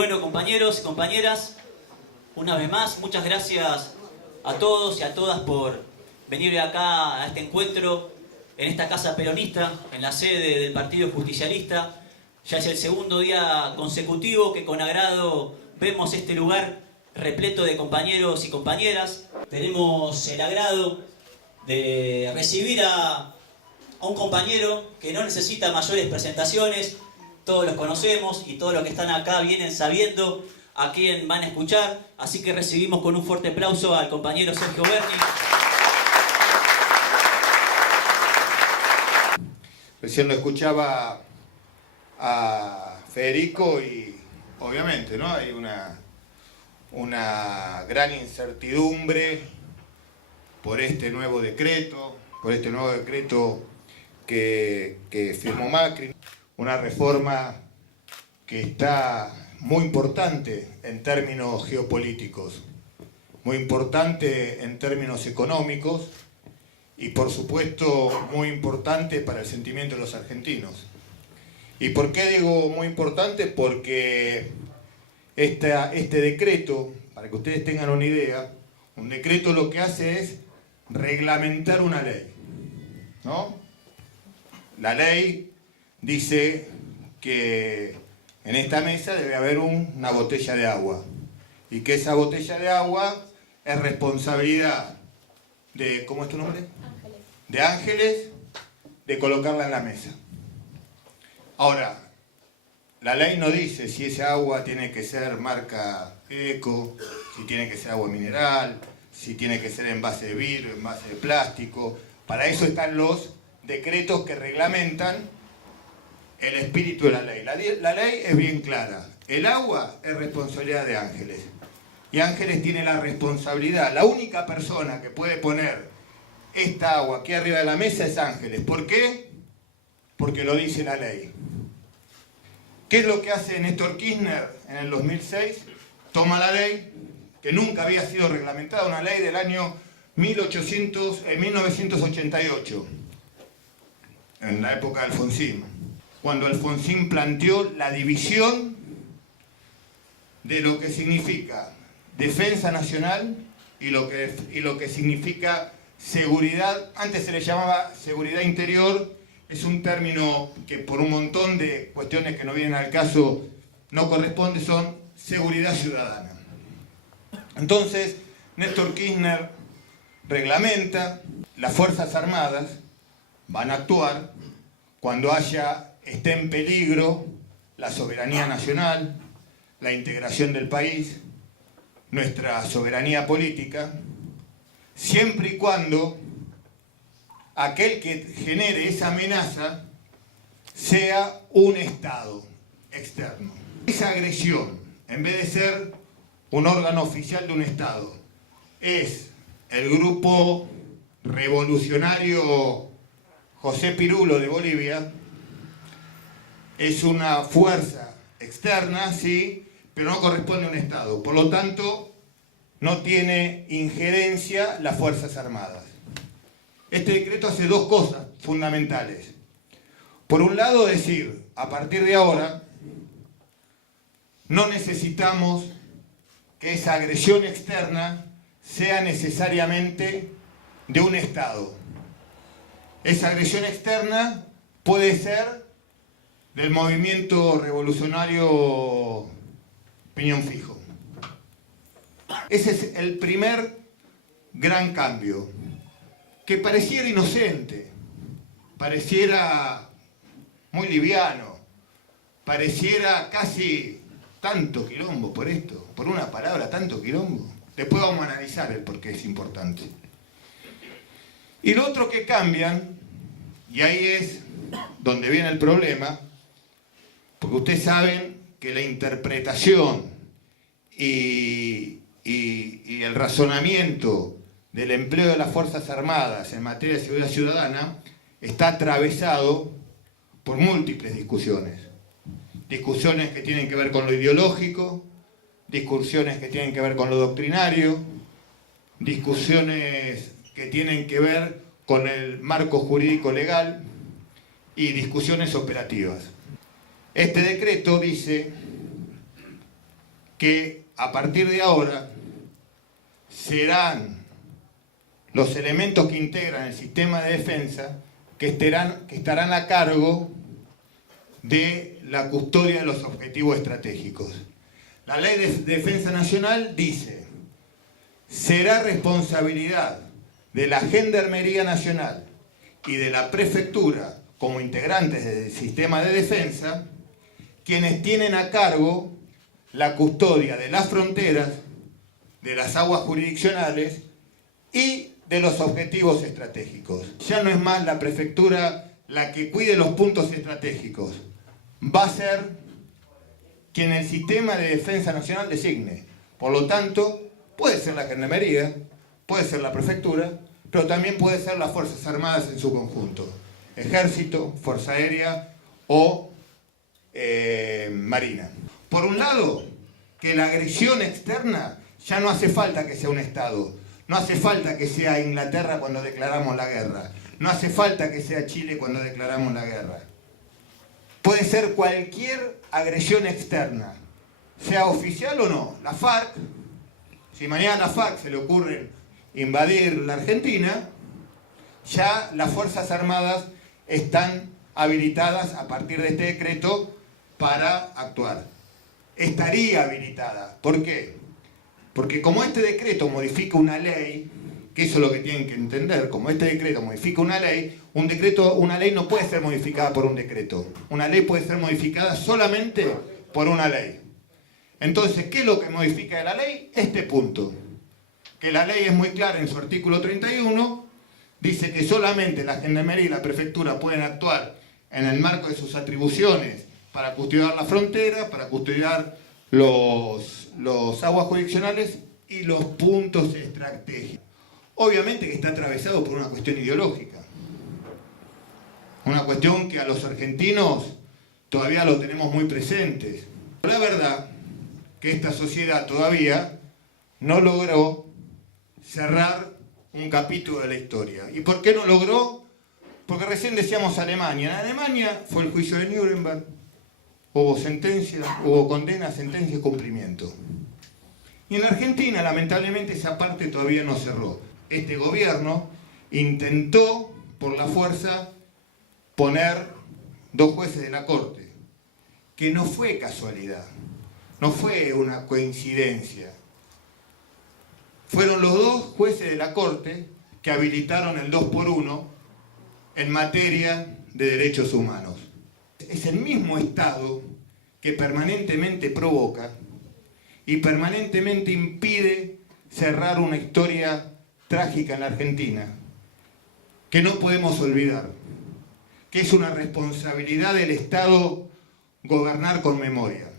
Bueno, compañeros y compañeras, una vez más, muchas gracias a todos y a todas por venir acá a este encuentro en esta casa peronista, en la sede del Partido Justicialista. Ya es el segundo día consecutivo que con agrado vemos este lugar repleto de compañeros y compañeras. Tenemos el agrado de recibir a un compañero que no necesita mayores presentaciones. Todos los conocemos y todos los que están acá vienen sabiendo a quién van a escuchar. Así que recibimos con un fuerte aplauso al compañero Sergio Berni. Recién lo escuchaba a Federico y obviamente, ¿no? Hay una gran incertidumbre por este nuevo decreto, que firmó Macri. Una reforma que está muy importante en términos geopolíticos, muy importante en términos económicos y por supuesto muy importante para el sentimiento de los argentinos. ¿Y por qué digo muy importante? Porque este decreto, para que ustedes tengan una idea, un decreto lo que hace es reglamentar una ley, ¿no? La ley dice que en esta mesa debe haber una botella de agua y que esa botella de agua es responsabilidad de, ¿cómo es tu nombre? Ángeles. De Ángeles, de colocarla en la mesa. Ahora, la ley no dice si esa agua tiene que ser marca eco, si tiene que ser agua mineral, si tiene que ser en base de vidrio, en base de plástico. Para eso están los decretos que reglamentan el espíritu de la ley. La ley es bien clara. El agua es responsabilidad de Ángeles. Y Ángeles tiene la responsabilidad. La única persona que puede poner esta agua aquí arriba de la mesa es Ángeles. ¿Por qué? Porque lo dice la ley. ¿Qué es lo que hace Néstor Kirchner en el 2006? Toma la ley, que nunca había sido reglamentada, una ley del año 1988, en la época de Alfonsín, cuando Alfonsín planteó la división de lo que significa defensa nacional y lo que significa seguridad. Antes se le llamaba seguridad interior. Es un término que por un montón de cuestiones que no vienen al caso no corresponde, son seguridad ciudadana. Entonces, Néstor Kirchner reglamenta, las Fuerzas Armadas van a actuar cuando esté en peligro la soberanía nacional, la integración del país, nuestra soberanía política, siempre y cuando aquel que genere esa amenaza sea un Estado externo. Esa agresión, en vez de ser un órgano oficial de un Estado, es el grupo revolucionario José Pirulo de Bolivia, es una fuerza externa, sí, pero no corresponde a un Estado. Por lo tanto, no tiene injerencia las Fuerzas Armadas. Este decreto hace dos cosas fundamentales. Por un lado, decir, a partir de ahora, no necesitamos que esa agresión externa sea necesariamente de un Estado. Esa agresión externa puede ser del movimiento revolucionario Piñón Fijo. Ese es el primer gran cambio, que pareciera inocente, pareciera muy liviano, pareciera casi tanto quilombo por esto, por una palabra, tanto quilombo. Después vamos a analizar el por qué es importante. Y lo otro que cambian, y ahí es donde viene el problema, porque ustedes saben que la interpretación y el razonamiento del empleo de las Fuerzas Armadas en materia de seguridad ciudadana está atravesado por múltiples discusiones. Discusiones que tienen que ver con lo ideológico, discusiones que tienen que ver con lo doctrinario, discusiones que tienen que ver con el marco jurídico legal y discusiones operativas. Este decreto dice que a partir de ahora serán los elementos que integran el sistema de defensa que estarán a cargo de la custodia de los objetivos estratégicos. La Ley de Defensa Nacional dice: será responsabilidad de la Gendarmería Nacional y de la Prefectura, como integrantes del sistema de defensa, quienes tienen a cargo la custodia de las fronteras, de las aguas jurisdiccionales y de los objetivos estratégicos. Ya no es más la Prefectura la que cuide los puntos estratégicos, va a ser quien el sistema de defensa nacional designe. Por lo tanto, puede ser la Gendarmería, puede ser la Prefectura, pero también puede ser las Fuerzas Armadas en su conjunto, Ejército, Fuerza Aérea o Marina. Por un lado, que la agresión externa ya no hace falta que sea un Estado, no hace falta que sea Inglaterra cuando declaramos la guerra, no hace falta que sea Chile cuando declaramos la guerra. Puede ser cualquier agresión externa, sea oficial o no. La FARC, si mañana a la FARC se le ocurre invadir la Argentina, ya las Fuerzas Armadas están habilitadas a partir de este decreto para actuar. Estaría habilitada. ¿Por qué? Porque como este decreto modifica una ley, que eso es lo que tienen que entender, como este decreto modifica una ley no puede ser modificada por un decreto. Una ley puede ser modificada solamente por una ley. Entonces, ¿qué es lo que modifica de la ley? Este punto. Que la ley es muy clara en su artículo 31, dice que solamente la Gendarmería y la Prefectura pueden actuar en el marco de sus atribuciones para custodiar la frontera, para custodiar los aguas jurisdiccionales y los puntos estratégicos. Obviamente que está atravesado por una cuestión ideológica. Una cuestión que a los argentinos todavía lo tenemos muy presentes. La verdad que esta sociedad todavía no logró cerrar un capítulo de la historia. ¿Y por qué no logró? Porque recién decíamos Alemania. En Alemania fue el juicio de Nuremberg, hubo sentencia, hubo condena, sentencia y cumplimiento. Y en la Argentina, lamentablemente, esa parte todavía no cerró. Este gobierno intentó, por la fuerza, poner 2 jueces de la Corte, que no fue casualidad, no fue una coincidencia. Fueron los 2 jueces de la Corte que habilitaron el 2x1 en materia de derechos humanos. Es el mismo Estado que permanentemente provoca y permanentemente impide cerrar una historia trágica en la Argentina, que no podemos olvidar, que es una responsabilidad del Estado gobernar con memoria.